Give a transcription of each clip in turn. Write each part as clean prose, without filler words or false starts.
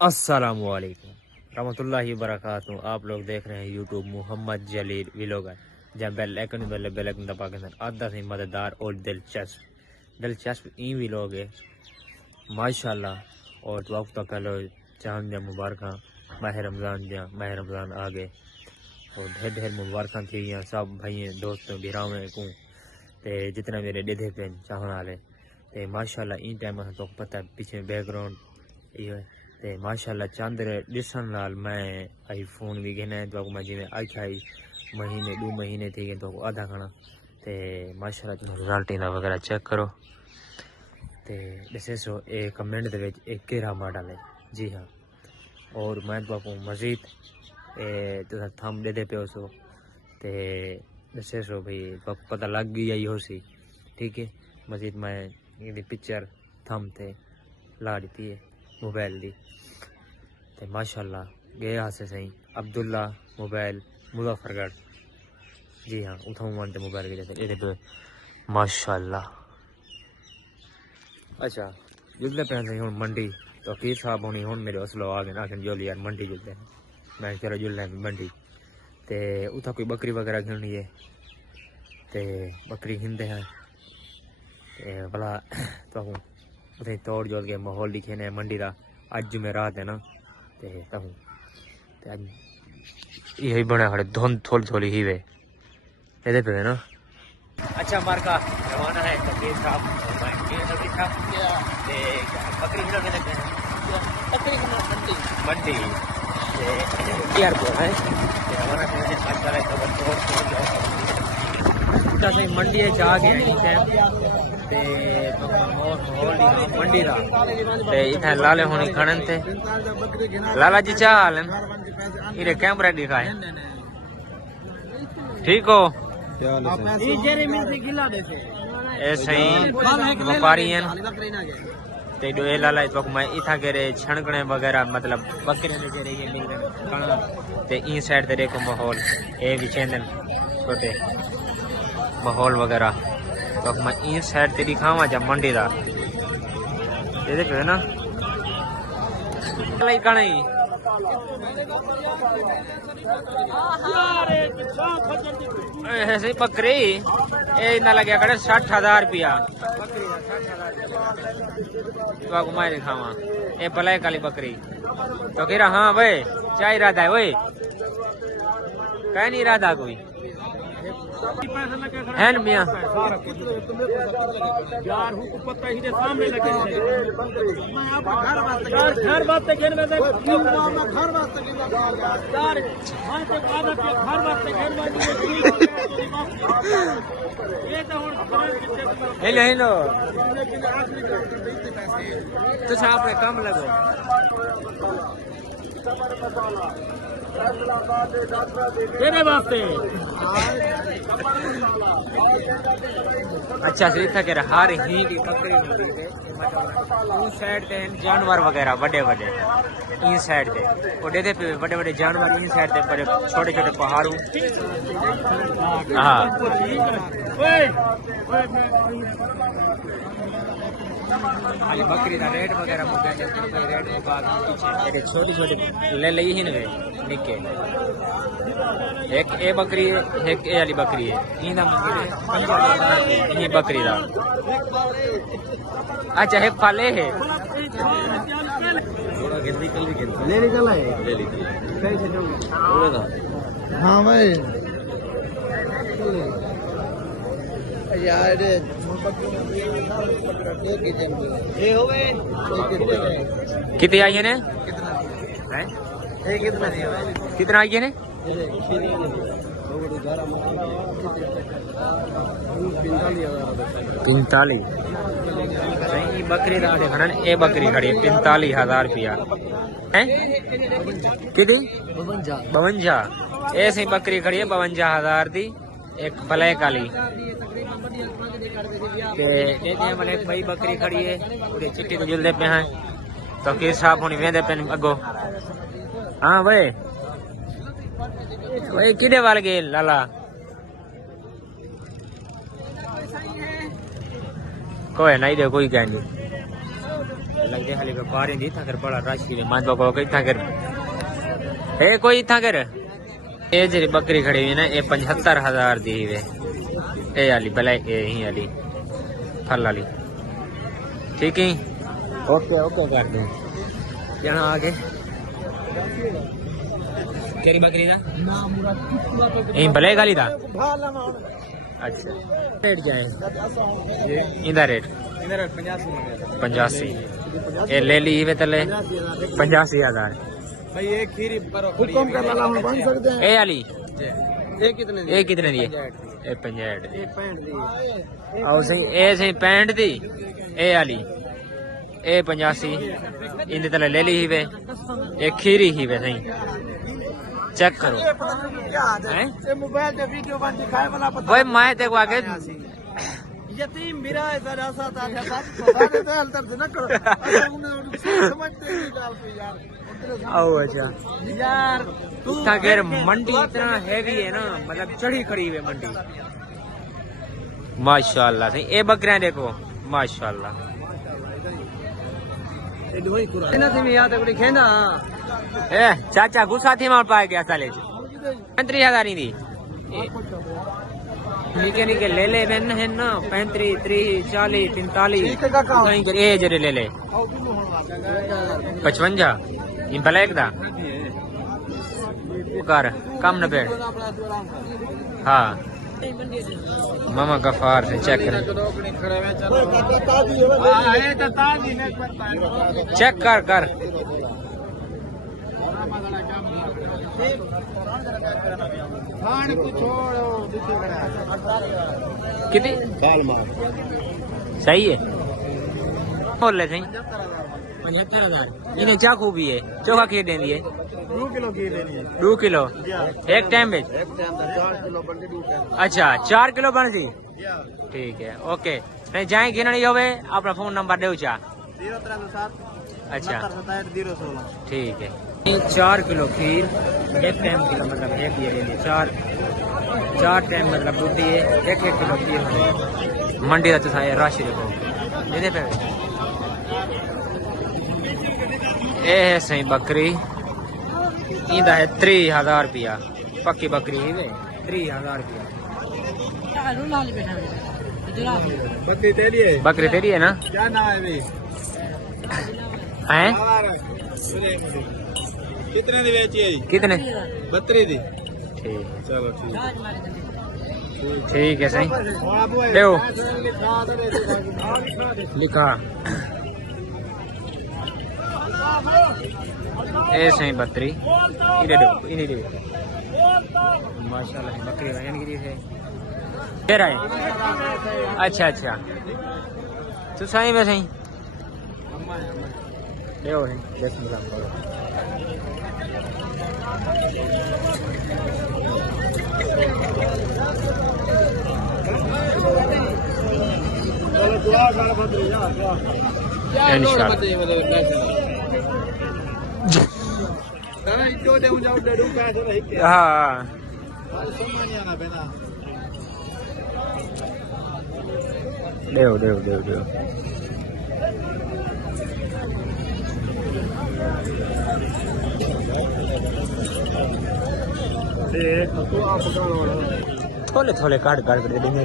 अस्सलामुअलैकुम रहमतुल्लाहि वबरकातुहू। आप लोग देख रहे हैं यूट्यूब मोहम्मद जलील व्लॉगर। जब बेल आइकन दबा के आधा से मजेदार और दिलचस्प ई व्लॉग है माशाल्लाह। और वक्त तो पहले चांद दिया मुबारक माह रमज़ान आ गए और ढेर ढेर मुबारक थी सब भाई दोस्तों बिरावें को ते जितना मेरे डिधे पे चाहने वाले ते माशाल्लाह इन टाइम तो पता है पीछे बैकग्राउंड ये ते माशाल्लाह चंद दिसन नाल मैं आईफोन भी घेना है तो मैं जिमें आई महीने 2 महीने थी गए तो आधा खाना ते माशाल्लाह तुम रिजल्ट इंदा वगैरह चेक करो ते दसे सो एक कमेंट दे विच एक केरा मॉडल है। जी हाँ, और मैं तो मजीद तुसा थम दे पे सो ते दसे सो भाई पता लग गई आई हो सी। ठीक है, मजीद मैं ये पिक्चर थम थे ला दी है मोबाइल दी ते माशाल्लाह गए हासे सही अब्दुल्ला मोबाइल मुजफ्फरगढ़। जी हाँ, उठाऊ मानते मोबाइल के जैसे ये माशाल्लाह। अच्छा जुलते पे सही हूँ मंडी तो फकीर साहब होनी हूँ मेरे असलो आ गए ना जो यार मंडी जुलते हैं मैं चलो जुल मंडी ते उथा कोई बकरी वगैरह घिनी है ते बकरी घिनते हैं ते भला तो उसे तोड़ जोड़ के माहौल दिखे ने मंडी का अज में रात है ना ते तहूँ यही बना खड़े धुंध थोड़ी थोड़ी ही वे ये पे ना। अच्छा मार्का रवाना है तकीर साहब बकरी बकरी मंडी एयरपोर्ट है रवाना से मंडी जा गए मंडी दा ते इथे लाले होनी खड़न थे लाला जी चाल इरे कैमरा दिखाए ठीक हो ऐसे ही व्यापारी हैं ते जो ये लाला तो मैं इथा के रे छणकणे वगैरह मतलब बकरे ने जेरे ये मिल गए ते ई साइड ते देखो माहौल ए भी चैनल छोटे माहौल वगैरह तो मैं ई साइड ते दिखावा जब मंडी दा ये देखो ना लाई कणे ऐसे बकरी ए ना लगे करे 60,000 रुपया तो मैं दिखावा ए ब्लैक वाली बकरी तो कह रहा हाँ भाई क्या इरादा है वही कह नहीं इरादा कोई है न मियाँ हेलो हेलो तुझ आपने कम लगो तेरे वास्ते अच्छा शरीफ के हर ही की बकरी उस साइड ते जानवर वगैरह बड़े बड़े इन साइड ते बड़े थे बड़े बड़े जानवर इन साइड ते बड़े छोटे छोटे पहाड़ों। हाँ खाली बकरी का रेट वगैरह मुका रेट पीछे छोटी छोटी ले ली ही निके एक ए बकरी एक ए वाली बकरी है ये बकरी का अच्छा एक पाले है हाँ भाई यार कितने आई है ने कितना आई है ने 45 सही बकरी का देखना ए बकरी खड़ी है 45,000 रुपया है कितनी 52 ऐसी बकरी खड़ी है 52,000 दी एक ब्लैक वाली ब्लैक भाई बकरी खड़ी है पूरे चिट्टी तो जुलते पे हैं तो किर साहब होनी वेंदे पे अगो। हाँ भाई भाई किधे वाल गए लाला कोई नहीं दे कोई कह नहीं लगदे हाली व्यापारी दी था कर बड़ा रश है मान को इथा कर ए कोई इथा कर ए जेरी बकरी खड़ी हुई ना ये 75,000 दी वे ए वाली भला ए ही वाली फल वाली ठीक है ओके ओके कर दूं यहाँ आगे तेरी बकरी दा यही भले गाली दा अच्छा रेट जाए इंदा रेट 85 ये ले ली वे तले 85,000 भाई ये खीरी पर हुक्म कर लाला हम बन सकते हैं ए वाली ये कितने ये कितने दी ए 65 दी ये 65 दी और सही ए सही 65 दी ए वाली ए 85 इंदे तले ले ली ही वे एक खीरी ही वे सही चेक करो हैं ये मोबाइल पे वीडियो बन दिखाए वाला पता भाई मैं तेरे को आगे यतीम मेरा है जरा सा था सारे तो हल तरफ न करो समझते नहीं डाल पे यार आओ अच्छा यार तू ताकि मंडी इतना हैवी है ना मतलब चढ़ी खड़ी है मंडी माशाल्लाह सही ए बकरियां देखो माशाल्लाह इना से याद है कोई खेना ए चाचा गुस्सा थी मार पाए गया साले 35,000 दी निके निके ले ले बेन है ना 35 30 40 45 कहीं कर ए जरे ले ले 55 इन ब्लैक दा कर कम न पे हाँ मामा गफार से चेक कर चेक कर कर कितनी सही है बोल ले सही 75,000 इन्हें क्या खूबी है चोखा खीर देनी है 2 किलो घी लेनी है 2 किलो एक टाइम में एक टाइम 4 किलो बंडी 2 टाइम अच्छा 4 किलो बन सी ठीक है ओके नहीं जाए गिननी होवे अपना फोन नंबर दे 037 अच्छा 016 ठीक है 4 किलो खीर एक टाइम किलो मतलब एक ये लेंगे 4 टाइम मतलब दूध है एक किलो खीर मंडी का तो राशि देखो ये पे ए है सही बकरी इंदा है 3000 रुपया पक्की बकरी है 3000 रुपया बकरी तेरी है बकरी तेरी है ना क्या नाम है भाई हैं कितने दी बेची है कितने 32 दी ठीक चलो ठीक है सही देओ लिखा ए सही बकरी इधर दो इन्हें दो माशाल्लाह बकरी वजन की है तेरा है अच्छा अच्छा तो सही में सही देओ है बिस्मिल्लाह हाँ देव देव देव देव थोड़े थोड़े काट काट कर देंगे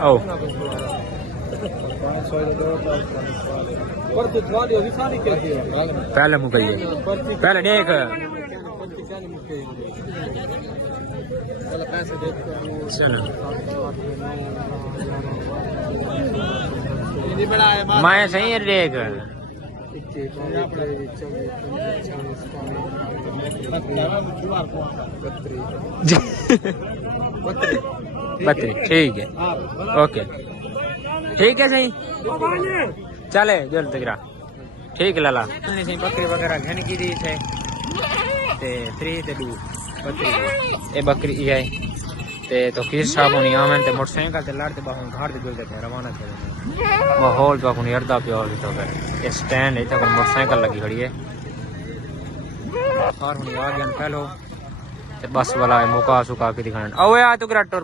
आओ पहले मुकइए पहले देख चलो मैं सही है देख बत्ती ठीक है ओके ठीक है सही चले जल्द तक ठीक लाला सही बकरी वगैरह घन की दी थे ते 3 ते 2 बकरी ए बकरी है ते तो किस साहब होनी आमन ते मोटरसाइकिल ते लड़ते बाहर घर दे गुजरते थे रवाना थे माहौल तो अपनी अरदा पे और तो कर ये स्टैंड है तक मोटरसाइकिल लगी खड़ी है और हुनी आ गया पहलो ते बस वाला मुका सुका के दिखाना आओ यार तो ग्राटर